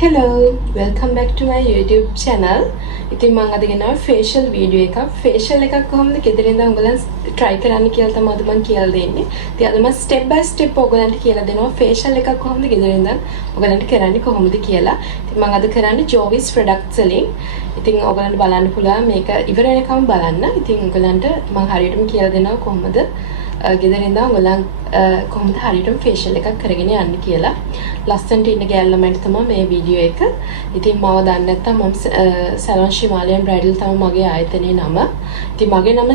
Hello, welcome back to my YouTube channel. ඉතින් මම අද ගෙනාව facial video එකක්. facial එකක් කොහොමද ගෙදරින් ඉඳන් ඔයගලන් try කරන්න කියලා තමයි අද මම කියලා දෙන්නේ. ඉතින් අද මම step by step ඔයගලන්ට කියලා දෙනවා facial එකක් කොහොමද ගෙදරින් ඉඳන් ඔයගලන්ට කරන්නේ කොහොමද කියලා. ඉතින් මම අද කරන්නේ Jovis products වලින්. ඉතින් ඔයගලන්ට බලන්න පුළුවන් මේක ඉවර වෙනකම් බලන්න. ඉතින් ඔයගලන්ට මම හරියටම කියලා දෙනවා කොහොමද ගෙදරින් ඉඳන් ඔයගලන් කොහොමද හරියටම facial එකක් කරගෙන යන්නේ කියලා. ලස්සනට ඉන්න ගෑල් ළමයින්ට තමයි මේ වීඩියෝ එක. ඉතින් මම දන්නේ නැත්තම් මම සැලොන් ශිමාලියන් බ්‍රයිඩල් තමයි මගේ ආයතනයේ නම. ඉතින් මගේ නම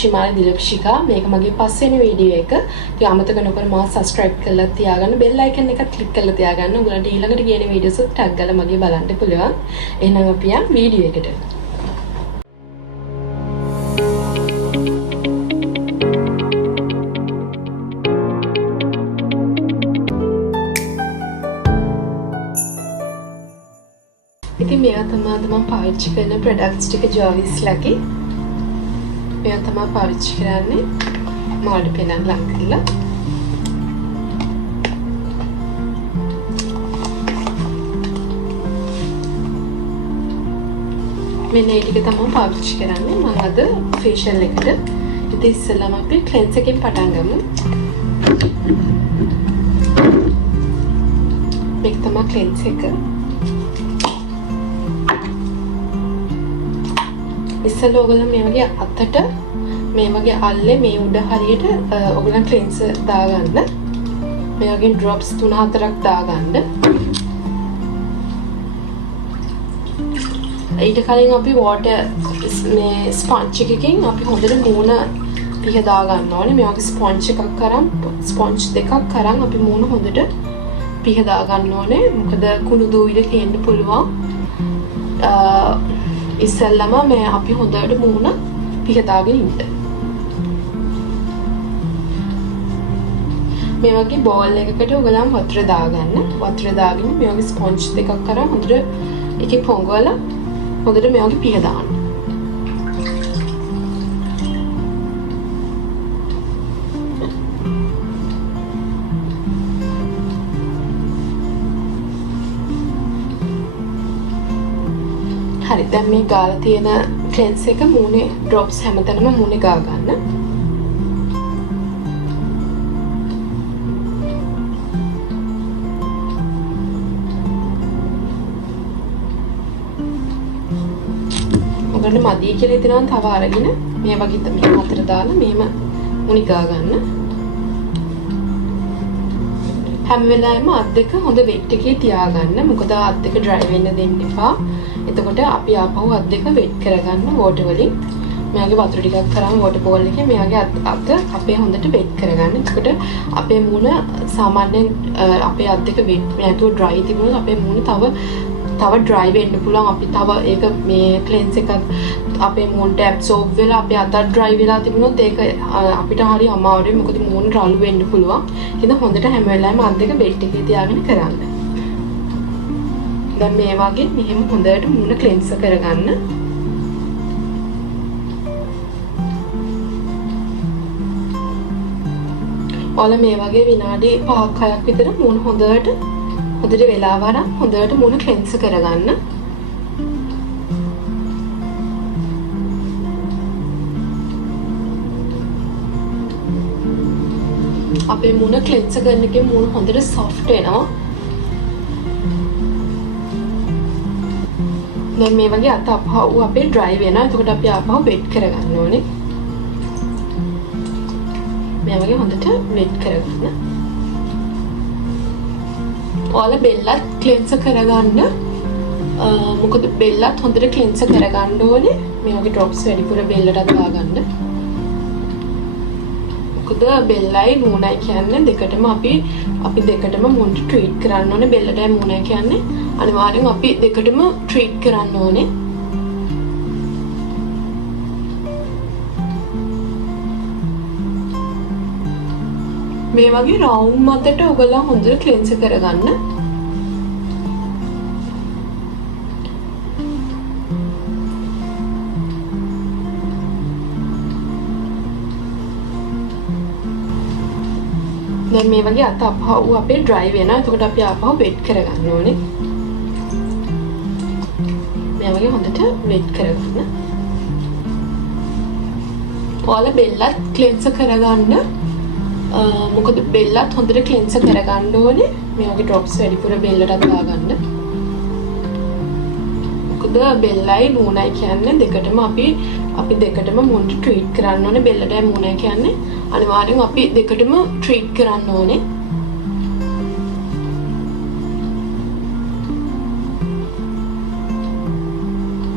ශිමාලි දිලක්ෂිකා. මේක මගේ පස්වෙනි වීඩියෝ එක. ඉතින් අමතක නොකර මාව subscribe කරලා තියාගන්න bell icon එක click කරලා තියාගන්න. ඔයගලන්ට ඊළඟට ගියන වීඩියෝස් ටැග් ගාලා මගේ බලන්න පුළුවන්. එහෙනම් අපි යන් වීඩියෝ එකට. ඉතින් මේවා තමයි මම පාවිච්චි කරන products ටික Jovis ලගේ. මේවා තමයි පාවිච්චි කරන්නේ මෝඩ් පෙනක් ලං කරලා. මෙන්න මේ ටික තමයි පාවිච්චි කරන්නේ මම අද facial එකට. ඉතින් ඉස්සෙල්ලාම අපි cleanse එකෙන් පටන් ගමු. මේක තමයි cleanse එක. ඉස්සෙල්ලා ඔයගොල්ලෝ මේ වගේ අතට මේ වගේ අල්ලේ මේ උඩ හරියට ඔයගොල්ලන් ක්ලෙන්සර් දාගන්න. මේ වගේ drops 3-4ක් දාගන්න. ඊට කලින් අපි water මේ sponge එකකින් අපි හොඳට මූණ පිහදා ගන්න ඕනේ. මේ වගේ sponge එකක් අරන් sponge දෙකක් අරන් අපි මූණ හොඳට පිහදා ගන්න ඕනේ. මොකද කුණු දූවිලි තියෙන්න පුළුවන්. ඉස්සෙල්ලාම මේ අපි හොඳට මූණ පිහදාගෙන ඉන්න. මේ වගේ බෝල් එකකට ඔයගලන් වතුර දාගන්න. වතුර දාගෙන මේ වගේ ස්පොන්ජ් දෙකක් අරන් හොඳට එකේ පොඟවලා හොඳට මේ වගේ පිහදාන්න. හරි දැන් මේ ගාලා තියෙන ක්ලෙන්ස් එක මූණේ drops හැමතැනම මූණේ ගා ගන්න. ඔයගොල්ලෝ මදි කියලා හිතනවා තව අරගෙන මේ වගේ මේ අතර දාලා මෙහෙම මූණේ ගා ගන්න. හැම වෙලාවෙම අත් දෙක හොඳ වෙට් එකේ තියාගන්න. මොකද අත් දෙක dry වෙන්න දෙන්න එපා. එතකොට අපි ආපහු අත් දෙක වෙට් කරගන්න water වලින්. මෙයාගේ වතුර ටිකක් කරන් water bowl එකේ මෙයාගේ අත අපේ හොඳට වෙට් කරගන්න. එතකොට අපේ මූණ සාමාන්‍යයෙන් අපේ අත් දෙක වෙට් නැතුව dry තිබුණොත් අපේ මූණ තව dry වෙන්න පුළුවන්. අපි තව ඒක මේ cleanse එකක් අපේ මූණට absorb වෙලා අපේ අත dry වෙලා තිබුණොත් ඒක අපිට හරි අමාරුයි. මොකද මූණ රළු වෙන්න පුළුවන්. ඉතින් හොඳට හැම වෙලාවෙම අත් දෙක වෙට් එකේ තියාගෙන කරන්න. දැන් මේ වගේ මෙහෙම හොඳට මූණ ක්ලෙන්ස් කරගන්න. ඔයාලා මේ වගේ විනාඩි 5-6ක් විතර මූණ හොඳට වෙලාව අරන් හොඳට මූණ ක්ලෙන්ස් කරගන්න. අපේ මූණ ක්ලෙන්ස් කරන එකේ මූණ හොඳට soft වෙනවා. දැන් මේ වගේ අත අපහු අපේ dry වෙනවා. එතකොට අපි අපහු වෙට් කරගන්න ඕනේ. මේ වගේ හොඳට වෙට් කරගන්න. ඔයාලා බෙල්ලත් ක්ලෙන්ස් කරගන්න. මොකද බෙල්ලත් හොඳට ක්ලෙන්ස් කරගන්න ඕනේ. මේ වගේ drops වැඩිපුර බෙල්ලට දාගන්න. මොකද බෙල්ලයි මූණයි කියන්නේ දෙකටම අපි දෙකටම මූණට ට්‍රීට් කරන්න ඕනේ. බෙල්ලටයි මූණයි කියන්නේ අනිවාර්යෙන් අපි දෙකටම ට්‍රීට් කරන්න ඕනේ. මේ වගේ රවුන්ඩ් මතට ඔයගොල්ලෝ හොඳට ක්ලෙන්ස් කරගන්න. දැන් මේ වගේ අත අපහු අපේ dry වෙනවා. එතකොට අපි ආපහු වෙට් කරගන්න ඕනේ. මේ වගේ හොඳට වෙට් කරගන්න. ඔයාලා බෙල්ලත් ක්ලෙන්සර් කරගන්න. මොකද බෙල්ලත් හොඳට ක්ලෙන්සර් කරගන්න ඕනේ. මේ වගේ ඩ්‍රොප්ස් වැඩිපුර බෙල්ලටත් දාගන්න. මොකද බෙල්ලයි මූණයි කියන්නේ දෙකටම අපි දෙකටම මූණට ට්‍රීට් කරන්න ඕනේ. බෙල්ලටයි මූණයි කියන්නේ අනිවාර්යෙන් අපි දෙකටම ට්‍රීට් කරන්න ඕනේ.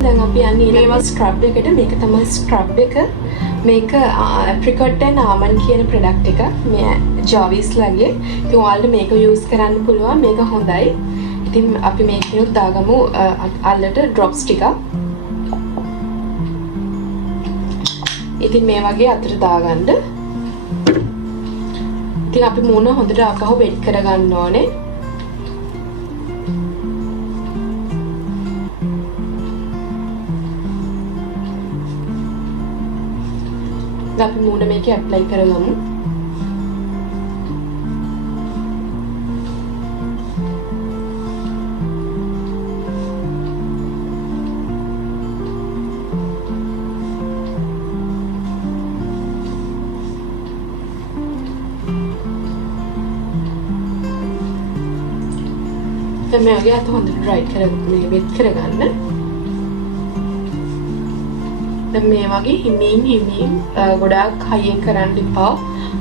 දැන් අපි යන්නේ ඊළඟ ස්ක්‍රබ් එකට. මේක තමයි ස්ක්‍රබ් එක. මේක ඇප්‍රිකොට් ඇන් ආමන්ඩ් කියන ප්‍රොඩක්ට් එක. මේ ජාවිස් ලගේ. ඉතින් ඔයාලට මේක යූස් කරන්න පුළුවන්. මේක හොඳයි. ඉතින් අපි මේකෙනුත් දාගමු අල්ලට ඩ්‍රොප්ස් ටිකක්. ඉතින් මේ වගේ අතට දාගන්න. ඉතින් අපි මූණ හොඳට ආපහු වෙට් කරගන්න ඕනේ. අපි මූණ මේකේ ඇප්ලයි කරගමු. දැන් මේ වගේ අත හොඳට ඩ්‍රයි කරගන්න වෙට් කරගන්න. දැන් මේ වගේ හිමින් ගොඩාක් හයියෙන් කරන්න එපා.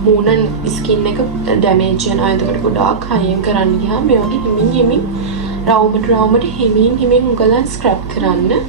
මූණ ස්කින් එක ඩැමේජ් වෙනවා. එතකොට ගොඩාක් හයියෙන් කරන්න ගියාම මේ වගේ හිමින් රවුමට හිමින් උගලන් ස්ක්‍රබ් කරන්න.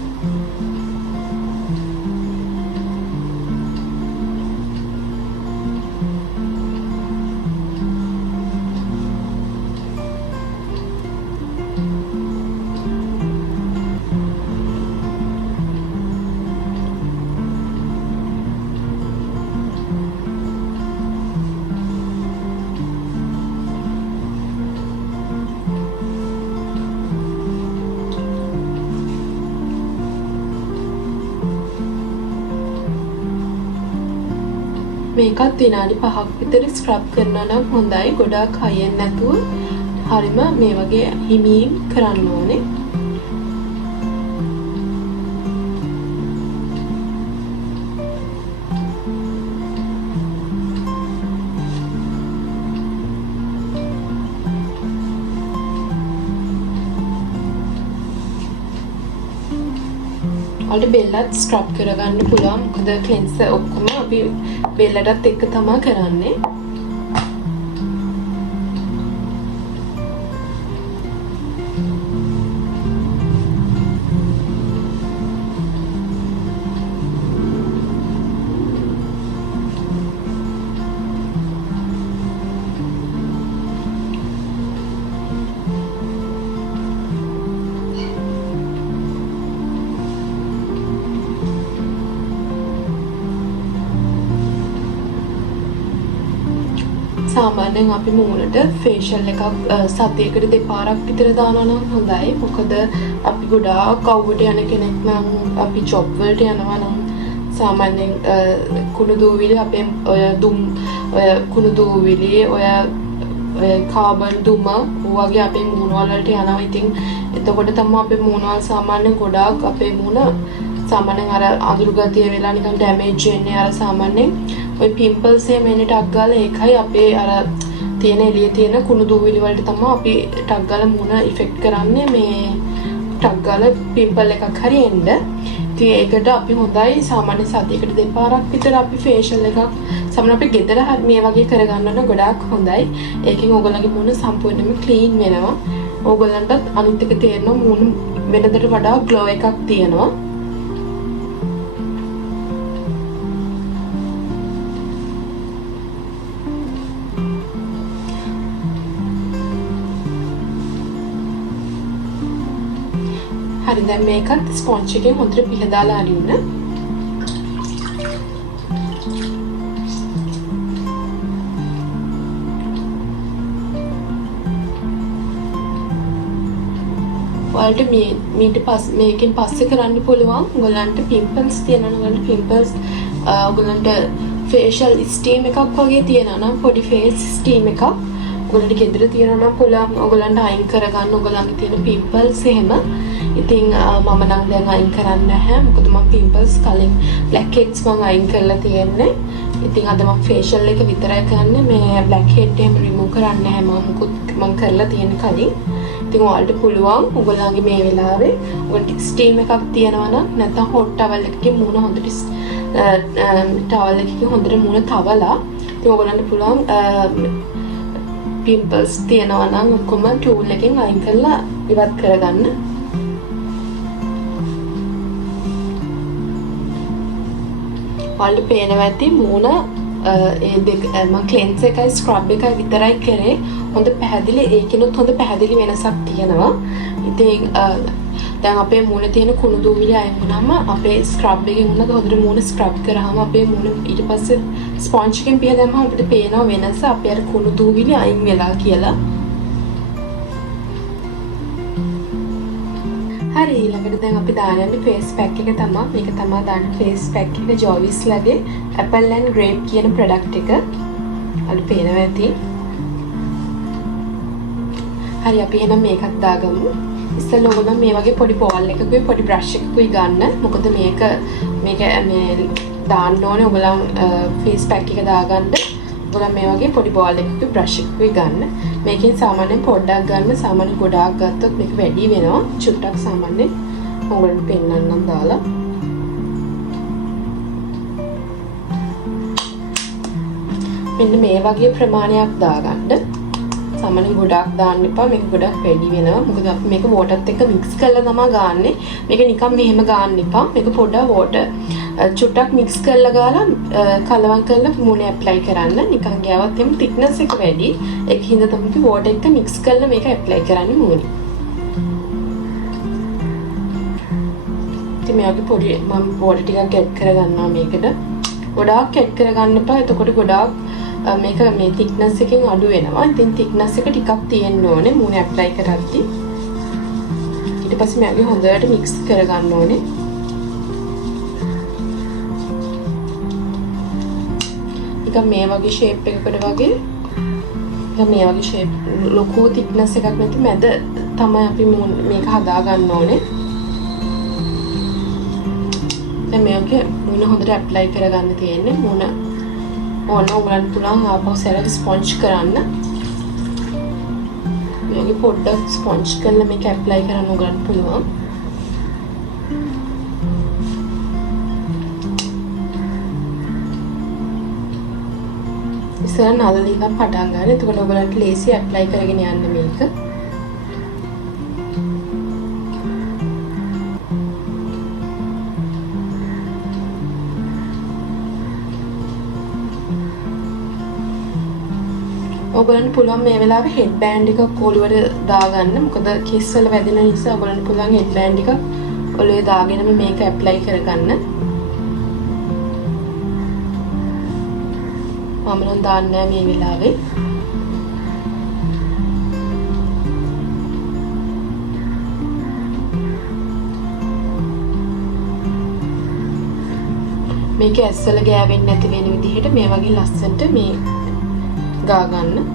මේකත් විනාඩි 5ක් විතර ස්ක්‍රබ් කරනවා නම් හොඳයි. ගොඩාක් හයියෙන් නැතුව හරිම මේ වගේ හිමින් කරන්න ඕනේ. ඔයාලට බෙල්ලත් ස්ක්‍රබ් කරගන්න පුළුවන්. මොකද ක්ලෙන්සර් ඔක්කොම අපි බෙල්ලටත් එක්ක තමයි කරන්නේ. සාමාන්‍යයෙන් අපි මූණට ෆේෂියල් එකක් සතියකට දෙපාරක් විතර දානවා නම් හොඳයි. මොකද අපි ගොඩාක් අවුවට යන කෙනෙක් නම් අපි ජොබ් වලට යනවා නම් සාමාන්‍යයෙන් කුණු දූවිලි අපේ ඔය කුණු දූවිලි ඔය කාබන් දුම වගේ අපේ මූණ වලට යනවා. ඉතින් එතකොට තමයි අපේ මූණ වල සාමාන්‍යයෙන් ගොඩාක් අපේ මූණ සාමාන්‍යයෙන් අර අඳුරු ගතිය වෙලා නිකන් ඩැමේජ් වෙන්නේ. අර සාමාන්‍යයෙන් ඔය පිම්පල්ස් එහෙම එන්නේ ටක් ගාලා ඒකයි අපේ අර තියෙන එළියේ තියෙන කුණු දූවිලි වලට තමයි අපි ටක් ගාලා මූණ ඉෆෙක්ට් කරන්නේ. මේ ටක් ගාලා පිම්පල් එකක් හරි එන්න. ඉතින් ඒකට අපි හොඳයි සාමාන්‍ය සතියකට දෙපාරක් විතර අපි ෆේෂියල් එකක් සමහර අපි ගෙදර හරි මේ වගේ කරගන්න නම් ගොඩාක් හොඳයි. ඒකෙන් ඕගොල්ලන්ගේ මූණ සම්පූර්ණයෙන්ම ක්ලීන් වෙනවා. ඕගොල්ලන්ටත් අනිත් එක තේරෙනවා මූණ වෙනදට වඩා ග්ලෝ එකක් තියෙනවා. හරි දැන් මේකත් ස්පොන්ජ් එකෙන් හොඳට පිහදාලා අරින්න. ඔයාලට මේකෙන් පස්සේ කරන්න පුළුවන්. ඔයගලන්ට පිම්පල්ස් තියෙනවා නම් ඔයගලන්ට පිම්පල්ස් ඔයගලන්ට ෆේෂියල් ස්ටීම් එකක් වගේ තියෙනවා නම් පොඩි ෆේස් ස්ටීම් එකක් ඔයගොල්ලන්ට ගෙදර තියෙනවා නම් පුළුවන් ඔයගොල්ලන්ට අයින් කරගන්න ඔයගොල්ලන්ගේ තියෙන පිම්පල්ස් එහෙම. ඉතින් මම නම් දැන් අයින් කරන්නේ නැහැ. මොකද මම පිම්පල්ස් කලින් බ්ලැක් හෙඩ්ස් මම අයින් කරලා තියෙන්නේ. ඉතින් අද මම ෆේෂියල් එක විතරයි කරන්නේ. මේ බ්ලැක් හෙඩ් එහෙම රිමූව් කරන්නේ නැහැ. මම කරලා තියෙන කලින්. ඉතින් ඔයාලට පුළුවන් ඔයගොල්ලන්ගේ මේ වෙලාවේ ඔයගොල්ලන්ට ස්ටීම් එකක් තියනවා නම් නැත්නම් හොට් ටවල් එකකින් මූණ හොඳට ටවල් එකකින් හොඳට මූණ තවලා ඉතින් ඔයගොල්ලන්ට පුළුවන් පිම්පල්ස් තියනවා නම් ඔක්කොම ටූල් එකෙන් අයින් කරලා ඉවත් කරගන්න. ඔයාලට පේනවා ඇති මූණ ඒ දෙක මම ක්ලෙන්ස් එකයි ස්ක්‍රබ් එකයි විතරයි කරේ. හොඳ පැහැදිලි ඒකිනුත් හොඳ පැහැදිලි වෙනසක් තියෙනවා. ඉතින් දැන් අපේ මූණේ තියෙන කුණු දූවිලි අයින් වුණාම අපේ ස්ක්‍රබ් එකෙන් උනත් හොඳට මූණ ස්ක්‍රබ් කරාම අපේ මූණ ඊට පස්සේ ස්පොන්ජ් එකෙන් පිහ දැම්මම අපිට පේනවා වෙනස අපේ අර කුණු දූවිලි අයින් වෙලා කියලා. හරි ඊළඟට දැන් අපි දාන්නේ ෆේස් පැක් එක තමයි. මේක තමයි දාන්නේ ෆේස් පැක් එක ජෝවිස්ලාගේ Apple and Grape කියන ප්‍රොඩක්ට් එක. අලු පේනවා ඇති. හරි අපි එහෙනම් මේකත් දාගමු. ඉස්සෙල්ලා ඔයගොල්ලෝ මේ වගේ පොඩි බෝල් එකකුයි පොඩි බ්‍රෂ් එකකුයි ගන්න. මොකද මේක මේ දාන්න ඕනේ ඔයගොල්ලන් ෆේස් පැක් එක දාගන්න. ඔයගොල්ලන් මේ වගේ පොඩි බෝල් එකකුයි බ්‍රෂ් එකකුයි ගන්න. මේකෙන් සාමාන්‍යයෙන් පොඩ්ඩක් ගන්න. සාමාන්‍ය ගොඩාක් ගත්තොත් මේක වැඩි වෙනවා. චුට්ටක් සාමාන්‍යයෙන් ඔයගොල්ලන්ට පෙන්නන්නම් දාලා. මෙන්න මේ වගේ ප්‍රමාණයක් දාගන්න. සාමාන්‍යයෙන් ගොඩක් දාන්න එපා. මේක ගොඩක් වැඩි වෙනවා. මොකද අපි මේක වෝටර්ත් එක්ක මික්ස් කරලා තමයි ගන්නෙ. මේක නිකන් මෙහෙම ගන්න එපා. මේක පොඩ්ඩක් වෝටර් චුට්ටක් මික්ස් කරලා ගාලා කලවම් කරලා මූණේ ඇප්ලයි කරන්න. නිකන් ගෑවත් එම් thickness එක වැඩි. ඒක හින්දා තමයි වෝටර් එක්ක මික්ස් කරලා මේක ඇප්ලයි කරන්නේ මූණේ. ඉතින් මේ වගේ පොඩි මම වෝටර් ටිකක් ඇඩ් කරගන්නවා මේකට. ගොඩාක් ඇඩ් කරගන්න එපා. එතකොට ගොඩාක් මේක මේ thickness එකෙන් අඩු වෙනවා. ඉතින් thickness එක ටිකක් තියෙන්න ඕනේ මූණේ ඇප්ලයි කරද්දී. ඊට පස්සේ මේක හොඳට මික්ස් කරගන්න ඕනේ. නිකන් මේ වගේ shape එකකට වගේ නිකන් මේ වගේ shape ලොකු thickness එකක් නැති මැද තමයි අපි මේක හදා ගන්න ඕනේ. දැන් මේක මූණ හොඳට ඇප්ලයි කරගන්න තියෙන්නේ. මූණ ඕන ඔයගලන්ට පුළුවන් ආපහු සැරයක් ස්පොන්ජ් කරන්න. මේක පොඩ්ඩක් ස්පොන්ජ් කරලා මේක ඇප්ලයි කරන්න ඔයගලන්ට පුළුවන්. ඉස්සර නළල ඉඳන් පටන් ගන්න. එතකොට ඔයගලන්ට ලේසි ඇප්ලයි කරගෙන යන්න මේක. ඔයගලන්ට පුළුවන් මේ වෙලාවේ හෙඩ් බෑන්ඩ් එකක් ඔළුවට දාගන්න. මොකද කිස් වල වැදෙන නිසා ඔයගලන්ට පුළුවන් හෙඩ් බෑන්ඩ් එකක් ඔළුවේ දාගෙනම මේක ඇප්ලයි කරගන්න. මම නම් දාන්නේ මේ වෙලාවේ. මේක ඇස්වල ගෑවෙන්නේ නැති වෙන විදිහට මේ වගේ ලස්සනට මේ ගා ගන්න.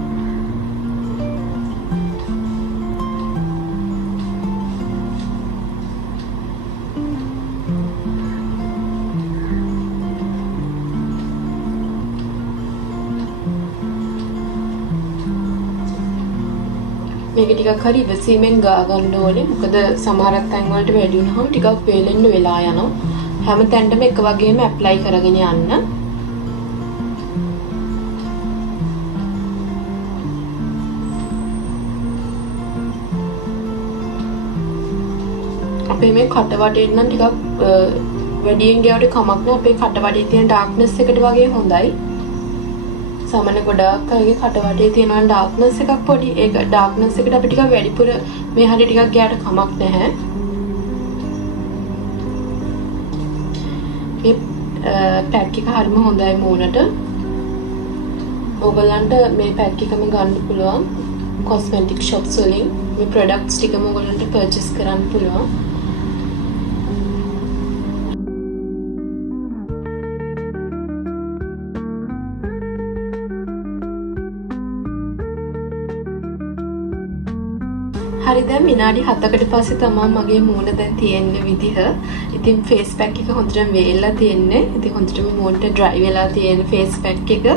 මේක ටිකක් හරි ඉවසීමෙන් ගා ගන්න ඕනේ. මොකද සමහර තැන් වලට වැඩි වුණාම ටිකක් වේලෙන්න වෙලා යනවා. හැම තැනටම එක වගේම ඇප්ලයි කරගෙන යන්න. අපේ මේ කට වටේ නම් ටිකක් වැඩියෙන් ගියවට කමක් නෑ. අපේ කට වටේ තියෙන ඩාර්ක්නස් එකට වගේ හොඳයි. සාමාන්‍ය ගොඩාක් අයගේ කට වටේ තියෙන ඩාර්ක්නස් එකක් පොඩි. ඒක ඩාර්ක්නස් එකට අපි ටිකක් වැඩිපුර මේ හැටි ටිකක් ගියාට කමක් නැහැ. මේ පැක් එක හරිම හොඳයි මූණට. ඔයගලන්ට මේ පැක් එකම ගන්න පුළුවන් කොස්මෙටික් shops වලින්. මේ products ටිකම ඔයගලන්ට purchase කරන්න පුළුවන්. හරි දැන් විනාඩි 7කට පස්සේ තමයි මගේ මූණ දැන් තියෙන විදිහ. ඉතින් ෆේස් පැක් එක හොඳටම වේලලා තියෙන්නේ. ඉතින් හොඳටම මූණට ඩ්‍රයි වෙලා තියෙන ෆේස් පැක් එක.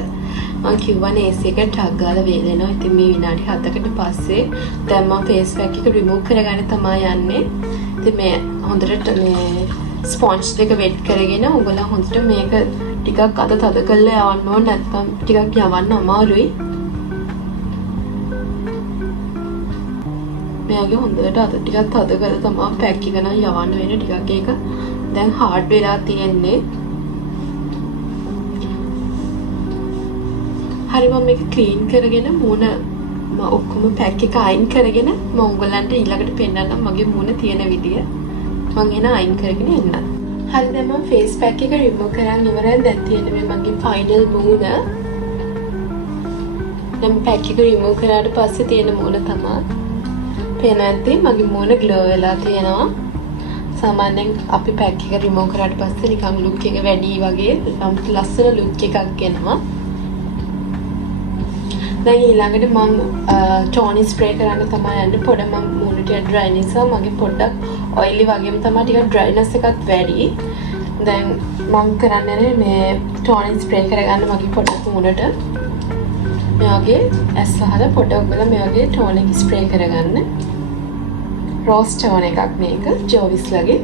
මම කිව්වනේ AC එක ටක් ගාලා වේලෙනවා. ඉතින් මේ විනාඩි 7කට පස්සේ දැන් මම ෆේස් පැක් එක රිමූව් කරගන්න තමයි යන්නේ. ඉතින් මේ හොඳට මේ ස්පොන්ජ් දෙක වෙට් කරගෙන උගලා හොඳට මේක ටිකක් අත තද කරලා යවන්න ඕන නැත්නම් ටිකක් යවන්න අමාරුයි. මෙයාගේ හොඳට අත ටිකක් තද කරලා තමයි පැක් එක නම් යවන්න වෙන්නේ. ටිකක් ඒක දැන් හાર્ඩ් වෙලා තියෙන්නේ. හරි මම මේක ක්ලීන් කරගෙන මූණ ඔක්කොම පැක් එක අයින් කරගෙන මම උගලන්ට ඊළඟට පෙන්නන්නම් මගේ මූණ තියෙන විදිය. මම එන අයින් කරගෙන එන්න. හරි දැන් මම ෆේස් පැක් එක රිමූව් කරන් ඉවරයි. දැන් තියෙන්නේ මේ මගේ ෆයිනල් මූණ. දැන් පැක් එක රිමූව් කරාට පස්සේ තියෙන මූණ තමයි පේනන්ති මගේ මූණ ග්ලෝ වෙලා තියෙනවා. සාමාන්‍යයෙන් අපි පැක් එක රිමූව් කරාට පස්සේ නිකන් ලුක් එක වැඩි වගේ ලස්සන ලුක් එකක් එනවා. දැන් ඊළඟට මම ටෝනි ස්ප්‍රේ කරන්න තමයි යන්නේ. පොඩ මම මූණට ඩ්‍රයි නිසා මගේ පොඩ්ඩක් ඔයිලි වගේම තමයි ටිකක් ඩ්‍රයිනස් එකත් වැඩි. දැන් මම කරන්නේ මේ ටෝනි ස්ප්‍රේ කරගන්න මගේ පොඩ්ඩක් මූණට. මේ වගේ ඇස් වහලා පොඩ්ඩක් ඔයගොල්ලෝ මේ වගේ ටෝන් එක ස්ප්‍රේ කරගන්න. රෝස් ටෝන් එකක් මේක ජෝවිස්ලාගේ.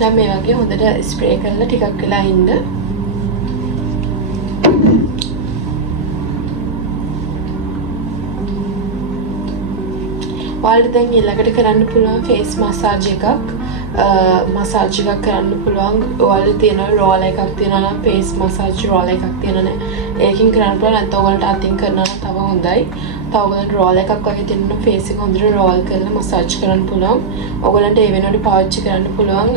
දැන් මේ වගේ හොඳට ස්ප්‍රේ කරලා ටිකක් වෙලා ඉන්න. ඔයාලට දැන් ඊළඟට කරන්න පුළුවන් ෆේස් මසාජ් එකක්. මසාජ් එකක් කරන්න පුළුවන්. ඔයාලට තියෙන රෝල් එකක් තියෙනවා නම් ෆේස් මසාජ් රෝල් එකක් තියෙනවා නේ. ඒකෙන් කරන්න පුළුවන්. නැත්නම් ඔයාලට අතින් කරනවා නම් තව හොඳයි. තව ඔයාලට රෝල් එකක් වගේ තියෙනවා ෆේස් එක හොඳට රෝල් කරලා මසාජ් කරන්න පුළුවන්. ඔයාලට ඒ වෙනුවට පාවිච්චි කරන්න පුළුවන්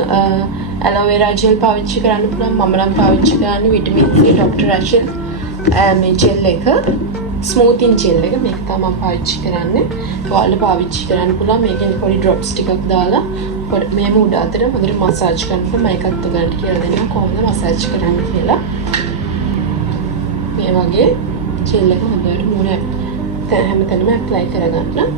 ඇලෝවෙරා ජෙල් පාවිච්චි කරන්න පුළුවන්. මම නම් පාවිච්චි කරන්නේ විටමින් C ඩොක්ටර් රැෂල් මේ ජෙල් එක. ස්මූතින් ජෙල් එක මේක තමයි මම පාවිච්චි කරන්නේ. ඔයාලට පාවිච්චි කරන්න පුළුවන්. මේකෙන් පොඩි ඩ්‍රොප්ස් ටිකක් දාලා මේ මූඩ අතර හොඳට මසාජ් කරනකොට මම එකත් ඔයාලට කියලා දෙනවා කොහොමද මසාජ් කරන්න කියලා. මේ වගේ ජෙල් එක හොඳට මූණ හැමතැනම ඇප්ලයි කරගන්න.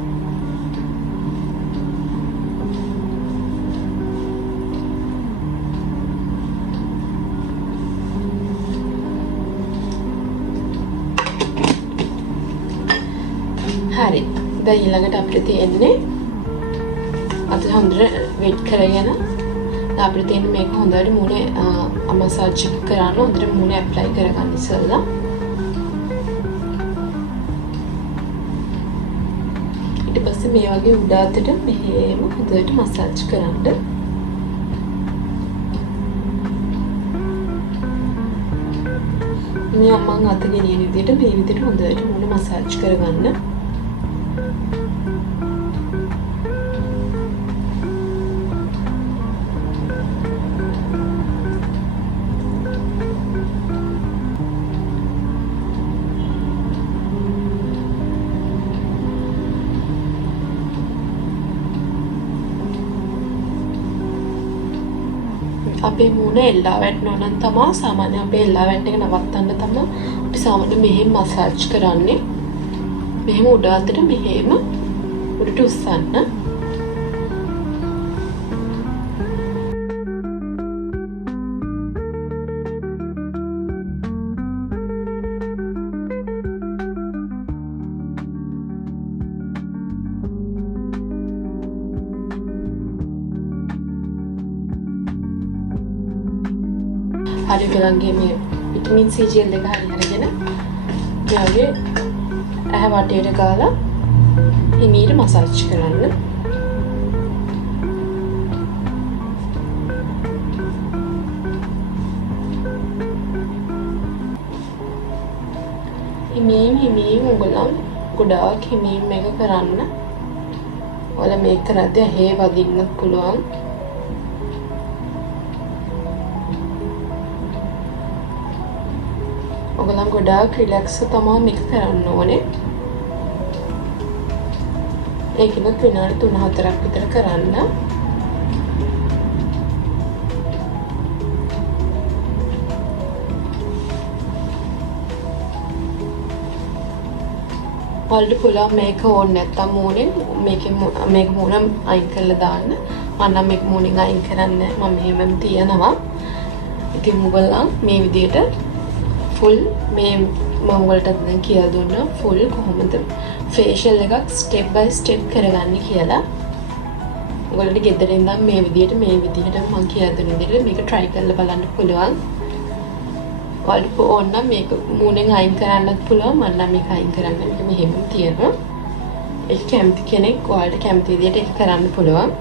හරි. දැන් ඊළඟට අපිට තියෙන්නේ අත හොඳට වෙට් කරගෙන අපිට තියෙන මේක හොඳට මූණේ මසාජ් කරන්න හොඳට මූණේ ඇප්ලයි කරගන්න ඉස්සෙල්ලා. ඊට පස්සේ මේ වගේ උඩ අතට මෙහෙම හොඳට මසාජ් කරන්න. මේ මම අත ගෙනියන විදිහට මේ විදිහට හොඳට මූණ මසාජ් කරගන්න. අපේ මූණ එල්ලා වැටෙනවා නම් තමයි සාමාන්‍ය අපේ එල්ලා වැටෙන එක නවත්තන්න තමයි අපි සාමාන්‍ය මෙහෙම මසාජ් කරන්නේ. මෙහෙම උඩ අතට මෙහෙම උඩට උස්සන්න. හරි ගලන්ගේ මේ විටමින් C ජෙල් එක හරි අරගෙන මේ වගේ ඇහැ වටේට ගාලා හිමීට මසාජ් කරන්න. හිමීම් උගලම් ගොඩාක් හිමීම් මේක කරන්න. ඔයාලා මේක කරද්දී ඇහි වදින්නත් පුළුවන්. ඔයගොල්ලන් ගොඩාක් රිලැක්ස් තමයි මේක කරන්න ඕනේ. ඒකෙත් විනාඩි 3-4ක් විතර කරන්න. ඔයාලට පුළුවන් මේක ඕනේ නැත්තම් මූණෙන් මේක මූණ අයින් කරලා දාන්න. මම නම් මේක මූණෙන් අයින් කරන්නේ මම මෙහෙමම තියනවා. ඉතින් මුගලන් මේ විදිහට ෆුල් මේ මම ඔයාලට දැන් කියලා දුන්නා ෆුල් කොහොමද ෆේෂියල් එකක් ස්ටෙප් බයි ස්ටෙප් කරගන්නේ කියලා. ඔයාලට ගෙදර ඉඳන් මේ විදිහට මම කියලා දුන්න විදිහට මේක try කරලා බලන්න පුළුවන්. ඔයාලට ඕන නම් මේක මූණෙන් අයින් කරන්නත් පුළුවන්. මම නම් මේක අයින් කරන්නේ මේක මෙහෙම තියනවා. ඒක කැමති කෙනෙක් ඔයාලට කැමති විදිහට ඒක කරන්න පුළුවන්.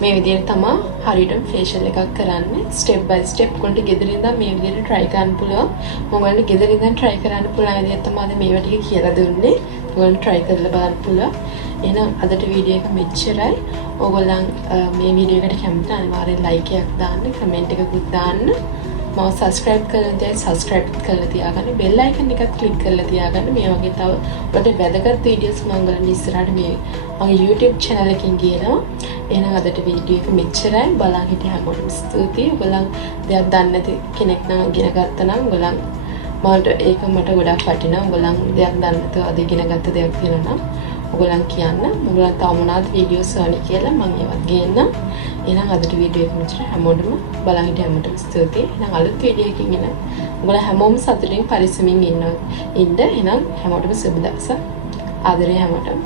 මේ විදිහට තමයි හරියටම ෆේෂියල් එකක් කරන්නේ ස්ටෙප් බයි ස්ටෙප්. ඔයාලට ගෙදර ඉඳන් මේ විදිහට try කරන්න පුළුවන්. මම ඔයාලට ගෙදර ඉඳන් try කරන්න පුළුවන් විදිහ තමයි මේවා ටික කියලා දුන්නේ. ඔයාලට try කරලා බලන්න පුළුවන්. එහෙනම් අදට වීඩියෝ එක මෙච්චරයි. ඕගොල්ලන් මේ වීඩියෝ එකට කැමති නම් අනිවාර්යෙන් like එකක් දාන්න, comment එකකුත් දාන්න. මම subscribe කරලා තියයි subscribe කරලා තියාගන්න. bell icon එකත් click කරලා තියාගන්න. මේ වගේ තව ඔයාලට වැදගත් videos මම ඔයාලට ඉස්සරහට මගේ YouTube channel එකකින් ගේනවා. එහෙනම් අදට වීඩියෝ එක මෙච්චරයි. බලන් හිටිය හැමෝටම ස්තුතියි. ඔයගොල්ලන් දෙයක් දන්නේ නැති කෙනෙක් නම් ඉගෙන ගත්තා නම් ඔයගොල්ලන් ඒක මට ගොඩක් වටිනවා. ඔයගොල්ලන් දෙයක් දන්නේ නැතුව අද ඉගෙන ගත්ත දෙයක් තියෙනවා නම් ඔයගොල්ලන් කියන්න. ඔයගොල්ලන් තව මොනවද වීඩියෝස් ඕනේ කියලා මම ඒවත් ගේන්නම්. එහෙනම් අදට වීඩියෝ එක මෙච්චර. හැමෝටම බලන් හිටිය හැමෝටම ස්තුතියි. එහෙනම් අලුත් වීඩියෝ එකකින් එන ඔයගොල්ලන් හැමෝම සතුටින් පරිස්සමින් ඉන්න. එහෙනම් හැමෝටම සුබ දවසක්. ආදරේ හැමෝටම.